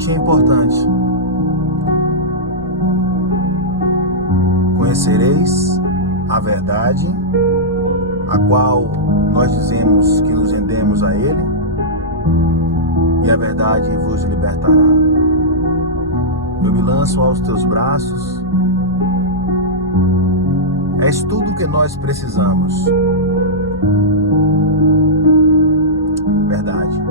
parte é importante. Conhecereis a verdade, a qual nós dizemos que nos rendemos a Ele, e a verdade vos libertará. Eu me lanço aos teus braços. És tudo o que nós precisamos. Verdade.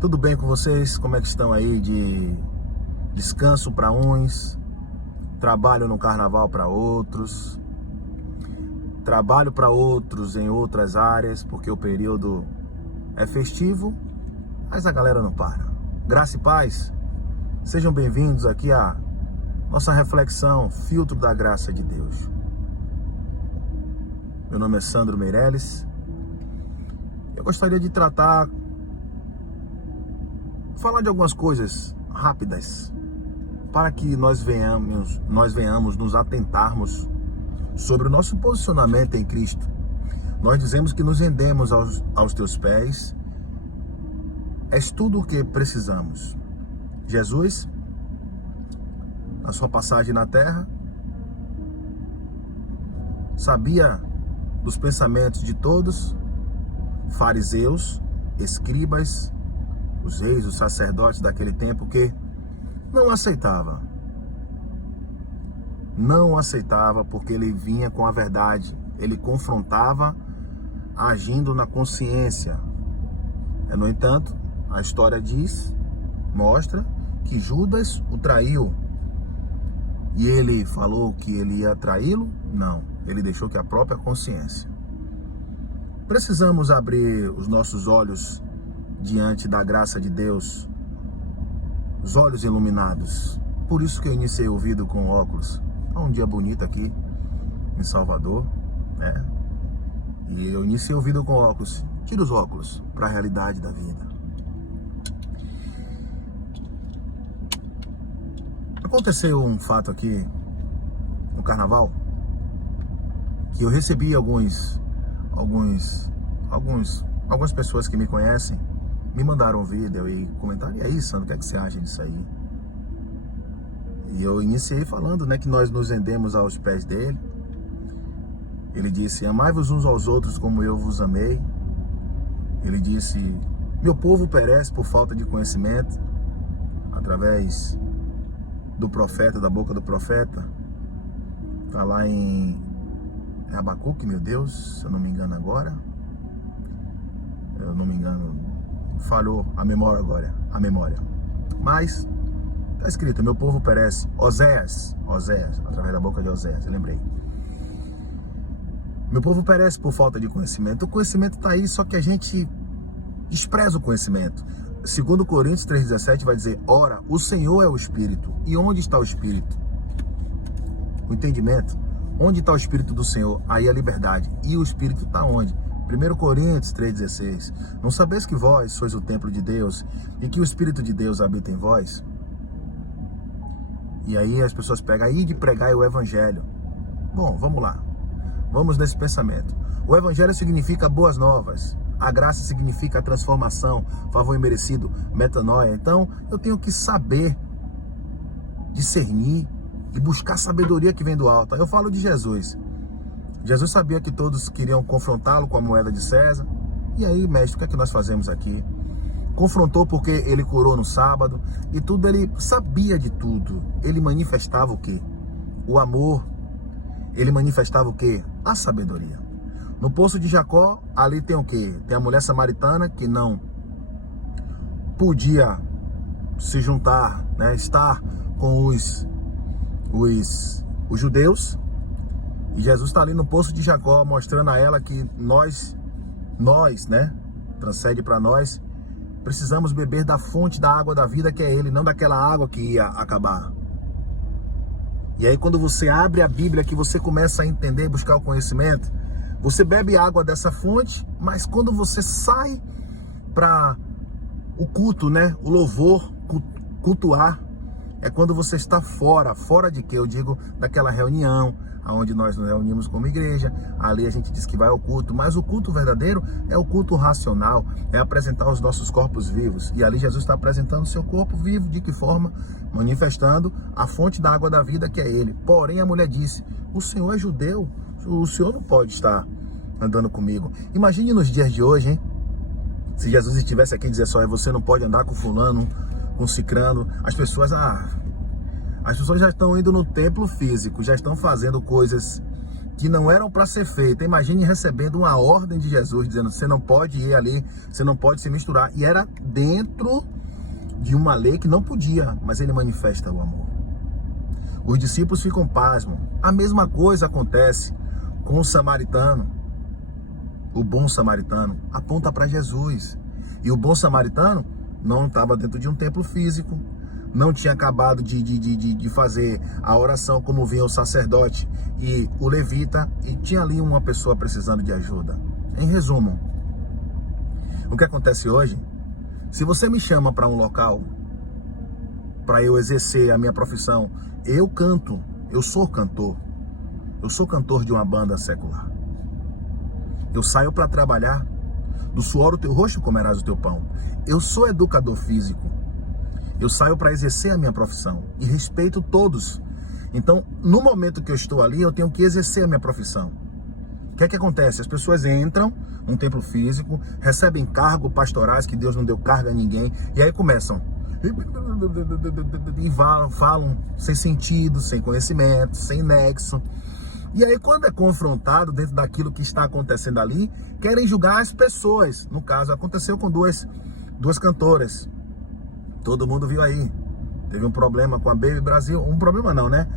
Tudo bem com vocês? Como é que estão aí de descanso para uns, trabalho no carnaval para outros, trabalho para outros em outras áreas, porque o período é festivo, mas a galera não para. Graça e paz, sejam bem-vindos aqui à nossa reflexão, filtro da graça de Deus. Meu nome é Sandro Meirelles. Eu gostaria de falar de algumas coisas rápidas, para que nós venhamos nos atentarmos sobre o nosso posicionamento em Cristo. Nós dizemos que nos rendemos aos teus pés. És tudo o que precisamos. Jesus, na sua passagem na terra, sabia dos pensamentos de todos, fariseus, escribas, os reis, os sacerdotes daquele tempo, que não aceitava porque ele vinha com a verdade, ele confrontava agindo na consciência. No entanto, a história mostra que Judas o traiu. E ele falou que ele ia traí-lo? Não, ele deixou que a própria consciência. Precisamos abrir os nossos olhos diante da graça de Deus, os olhos iluminados. Por isso que eu iniciei o vídeo com óculos. É um dia bonito aqui em Salvador, né? E eu iniciei o vídeo com óculos. Tira os óculos para a realidade da vida. Aconteceu um fato aqui no carnaval, que eu recebi algumas pessoas que me conhecem me mandaram um vídeo e comentaram: e aí, Sandro, o que é que você acha disso aí? E eu iniciei falando, né, que nós nos rendemos aos pés dele. Ele disse: amai-vos uns aos outros como eu vos amei. Ele disse: meu povo perece por falta de conhecimento. Através do profeta, da boca do profeta, está lá em Abacuque, meu Deus, se eu não me engano agora. Falhou a memória agora, mas está escrito: meu povo perece. Oséias, através da boca de Oséias, eu lembrei. Meu povo perece por falta de conhecimento. O conhecimento está aí, só que a gente despreza o conhecimento. Segundo Coríntios 3,17 vai dizer: ora, o Senhor é o Espírito. E onde está o Espírito? O entendimento. Onde está o Espírito do Senhor? Aí a liberdade. E o Espírito está onde? 1 Coríntios 3,16. Não sabeis que vós sois o templo de Deus e que o Espírito de Deus habita em vós? E aí as pessoas pegam aí de pregar o Evangelho. Bom, vamos lá. Vamos nesse pensamento. O Evangelho significa boas novas. A graça significa a transformação, favor imerecido, metanoia. Então, eu tenho que saber discernir e buscar a sabedoria que vem do alto. Aí eu falo de Jesus. Jesus sabia que todos queriam confrontá-lo com a moeda de César. E aí, mestre, o que é que nós fazemos aqui? Confrontou porque ele curou no sábado e tudo, ele sabia de tudo. Ele manifestava o quê? O amor. Ele manifestava o quê? A sabedoria. No poço de Jacó, ali tem o quê? Tem a mulher samaritana que não podia se juntar, né? Estar com os judeus. E Jesus está ali no poço de Jacó, mostrando a ela que nós, né? Transcende para nós. Precisamos beber da fonte da água da vida, que é Ele, não daquela água que ia acabar. E aí quando você abre a Bíblia, que você começa a entender, buscar o conhecimento, você bebe água dessa fonte, mas quando você sai para o culto, né? O louvor, cultuar, É quando você está fora de quê? Eu digo daquela reunião, onde nós nos reunimos como igreja, ali a gente diz que vai ao culto, mas o culto verdadeiro é o culto racional, é apresentar os nossos corpos vivos, e ali Jesus está apresentando o seu corpo vivo, de que forma? Manifestando a fonte da água da vida, que é ele. Porém a mulher disse, o Senhor é judeu, o Senhor não pode estar andando comigo. Imagine nos dias de hoje, hein? Se Jesus estivesse aqui e dissesse, olha, você não pode andar com fulano, com cicrano, as pessoas já estão indo no templo físico, já estão fazendo coisas que não eram para ser feitas. Imagine recebendo uma ordem de Jesus, dizendo, você não pode ir ali, você não pode se misturar. E era dentro de uma lei que não podia, mas ele manifesta o amor. Os discípulos ficam pasmos. A mesma coisa acontece com o samaritano. O bom samaritano aponta para Jesus. E o bom samaritano não estava dentro de um templo físico, não tinha acabado de fazer a oração como vinha o sacerdote e o levita, e tinha ali uma pessoa precisando de ajuda. Em resumo, o que acontece hoje, se você me chama para um local, para eu exercer a minha profissão, eu canto, eu sou cantor de uma banda secular. Eu saio para trabalhar, do suor do teu rosto comerás o teu pão. Eu sou educador físico. Eu saio para exercer a minha profissão e respeito todos. Então, no momento que eu estou ali, eu tenho que exercer a minha profissão. O que é que acontece? As pessoas entram num templo físico, recebem cargos pastorais, que Deus não deu carga a ninguém, e aí começam e falam sem sentido, sem conhecimento, sem nexo. E aí, quando é confrontado dentro daquilo que está acontecendo ali, querem julgar as pessoas. No caso, aconteceu com duas cantoras. Todo mundo viu aí. Teve um problema com a Baby Brasil. Um problema não, né?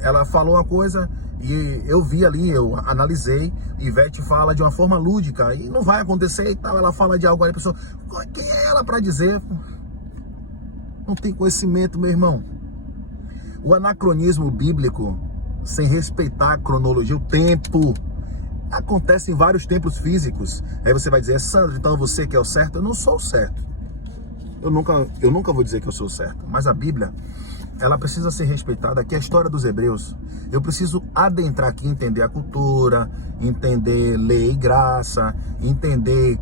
Ela falou uma coisa e eu vi ali, eu analisei. Ivete fala de uma forma lúdica e não vai acontecer e tal. Ela fala de algo aí, a pessoa, quem é ela para dizer? Não tem conhecimento, meu irmão. O anacronismo bíblico, sem respeitar a cronologia, o tempo, acontece em vários templos físicos. Aí você vai dizer, Sandro, então você que é o certo? Eu não sou o certo. Eu nunca vou dizer que eu sou o certo. Mas a Bíblia, ela precisa ser respeitada. Aqui é a história dos hebreus. Eu preciso adentrar aqui, entender a cultura, entender lei e graça, entender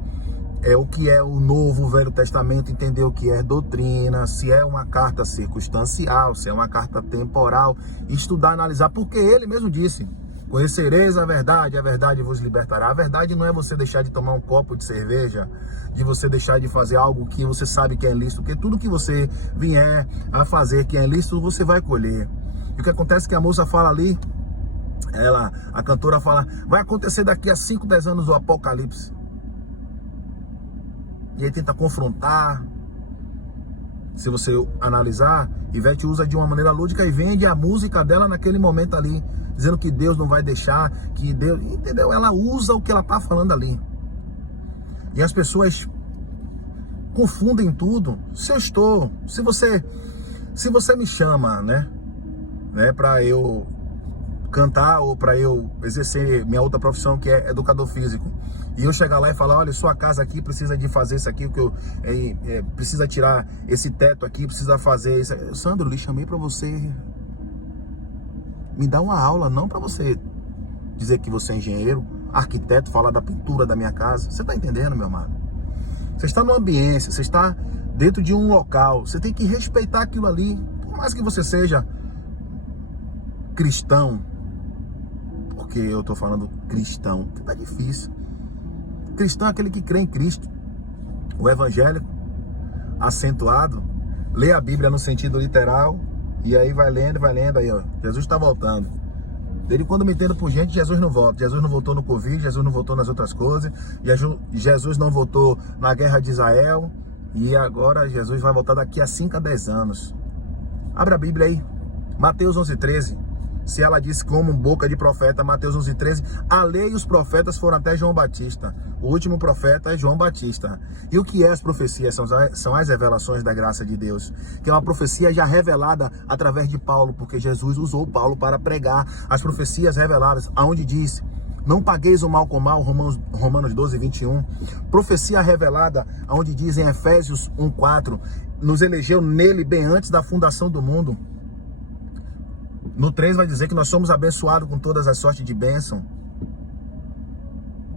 o que é o Novo, o Velho Testamento, entender o que é doutrina, se é uma carta circunstancial, se é uma carta temporal, estudar, analisar, porque ele mesmo disse, conhecereis a verdade vos libertará. A verdade não é você deixar de tomar um copo de cerveja, de você deixar de fazer algo que você sabe que é ilícito, porque tudo que você vier a fazer que é ilícito, você vai colher. E o que acontece é que a moça fala ali, a cantora fala, vai acontecer daqui a 5, 10 anos o apocalipse. E aí tenta confrontar. Se você analisar, Ivete usa de uma maneira lúdica e vende a música dela naquele momento ali, dizendo que Deus não vai deixar, que Deus... Entendeu? Ela usa o que ela tá falando ali. E as pessoas confundem tudo. Se você me chama, né, para eu cantar ou para eu exercer minha outra profissão, que é educador físico, e eu chegar lá e falar, olha, sua casa aqui precisa de fazer isso aqui, que eu precisa tirar esse teto aqui, precisa fazer isso. Sandro, eu lhe chamei para você me dar uma aula, não para você dizer que você é engenheiro, arquiteto, falar da pintura da minha casa. Você tá entendendo, meu amado? Você está numa ambiência, você está dentro de um local, você tem que respeitar aquilo ali, por mais que você seja cristão, porque eu tô falando cristão, que tá difícil. Cristão é aquele que crê em Cristo. O evangélico, acentuado, lê a Bíblia no sentido literal, e aí vai lendo, aí ó, Jesus está voltando. Desde quando eu me entendo por gente, Jesus não volta. Jesus não voltou no Covid, Jesus não voltou nas outras coisas, Jesus não voltou na guerra de Israel, e agora Jesus vai voltar daqui a 5 a 10 anos. Abra a Bíblia aí, Mateus 11:13. Se ela disse como boca de profeta, Mateus 11:13, a lei e os profetas foram até João Batista. O último profeta é João Batista. E o que é as profecias? São as revelações da graça de Deus. Que é uma profecia já revelada através de Paulo, porque Jesus usou Paulo para pregar as profecias reveladas, aonde diz, não pagueis o mal com mal, Romanos 12:21. Profecia revelada, aonde diz em Efésios 1:4, nos elegeu nele bem antes da fundação do mundo. No 3 vai dizer que nós somos abençoados com todas as sortes de bênção.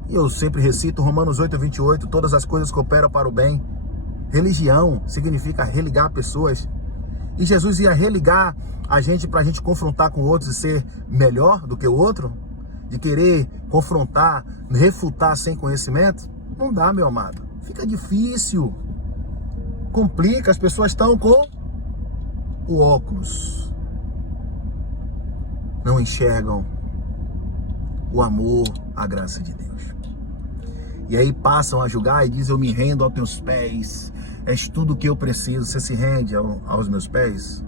E eu sempre recito Romanos 8:28, todas as coisas cooperam para o bem. Religião significa religar pessoas. E Jesus ia religar a gente para a gente confrontar com outros e ser melhor do que o outro? De querer confrontar, refutar sem conhecimento? Não dá, meu amado. Fica difícil. Complica, as pessoas estão com o óculos. Não enxergam o amor, a graça de Deus. E aí passam a julgar e dizem, eu me rendo aos teus pés, és tudo o que eu preciso. Você se rende aos meus pés?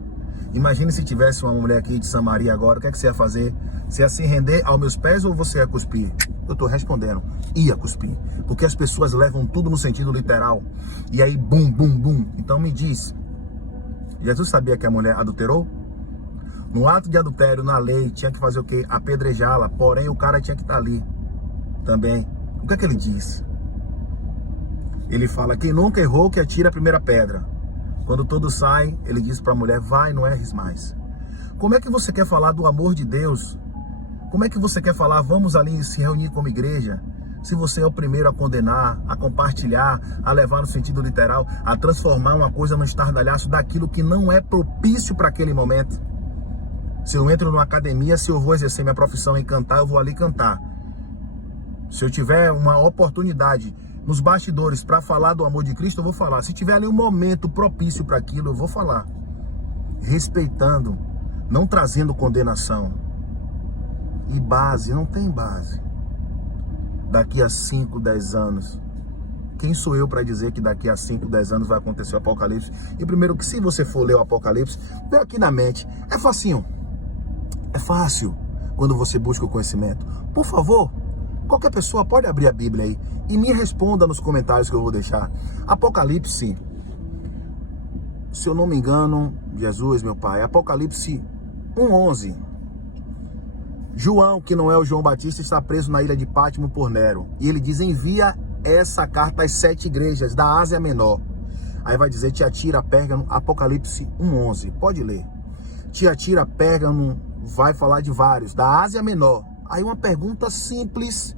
Imagine se tivesse uma mulher aqui de Samaria agora, o que é que você ia fazer? Você ia se render aos meus pés ou você ia cuspir? Eu estou respondendo, ia cuspir. Porque as pessoas levam tudo no sentido literal. E aí, bum, bum, bum. Então me diz, Jesus sabia que a mulher adulterou? No ato de adultério, na lei, tinha que fazer o quê? Apedrejá-la. Porém, o cara tinha que estar ali também. O que é que ele diz? Ele fala, quem nunca errou, que atira a primeira pedra. Quando todos saem, ele diz para a mulher, vai, não erres mais. Como é que você quer falar do amor de Deus? Como é que você quer falar, vamos ali se reunir como igreja? Se você é o primeiro a condenar, a compartilhar, a levar no sentido literal, a transformar uma coisa num estardalhaço daquilo que não é propício para aquele momento. Se eu entro numa academia, se eu vou exercer minha profissão em cantar, eu vou ali cantar. Se eu tiver uma oportunidade nos bastidores para falar do amor de Cristo, eu vou falar. Se tiver ali um momento propício para aquilo, eu vou falar. Respeitando, não trazendo condenação. E base, não tem base. Daqui a 5, 10 anos. Quem sou eu para dizer que daqui a 5, 10 anos vai acontecer o Apocalipse? E primeiro que se você for ler o Apocalipse, vem aqui na mente. É facinho. É fácil quando você busca o conhecimento. Por favor, qualquer pessoa pode abrir a Bíblia aí e me responda nos comentários que eu vou deixar. Apocalipse, se eu não me engano, Jesus, meu pai, Apocalipse 1:11. João, que não é o João Batista, está preso na ilha de Pátimo por Nero. E ele diz, envia essa carta às 7 igrejas da Ásia Menor. Aí vai dizer, Tiatira, Pérgamo, Apocalipse 1:11. Pode ler. Tiatira, Pérgamo, vai falar de vários, da Ásia Menor. Aí uma pergunta simples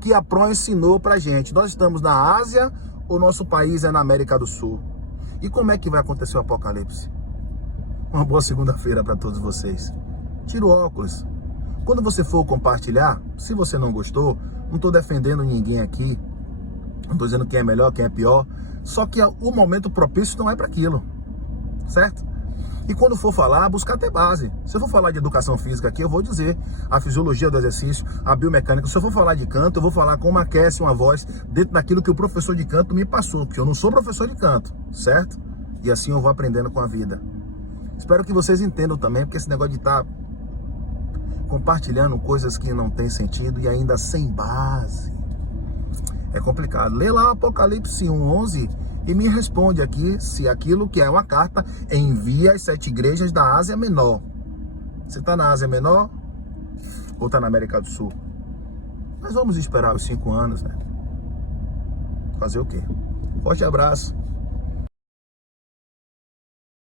que a Pro ensinou pra gente. Nós estamos na Ásia ou nosso país é na América do Sul? E como é que vai acontecer o Apocalipse? Uma boa segunda-feira para todos vocês. Tira o óculos. Quando você for compartilhar, se você não gostou, não estou defendendo ninguém aqui, não estou dizendo quem é melhor, quem é pior, só que o momento propício não é para aquilo, certo? E quando for falar, buscar ter base. Se eu for falar de educação física aqui, eu vou dizer a fisiologia do exercício, a biomecânica. Se eu for falar de canto, eu vou falar como aquece uma voz dentro daquilo que o professor de canto me passou, porque eu não sou professor de canto, certo? E assim eu vou aprendendo com a vida. Espero que vocês entendam também, porque esse negócio de estar compartilhando coisas que não tem sentido e ainda sem base é complicado. Lê lá Apocalipse 1:11 e me responde aqui se aquilo que é uma carta envia às 7 igrejas da Ásia Menor. Você está na Ásia Menor ou está na América do Sul? Nós vamos esperar os 5 anos, né? Fazer o quê? Forte abraço.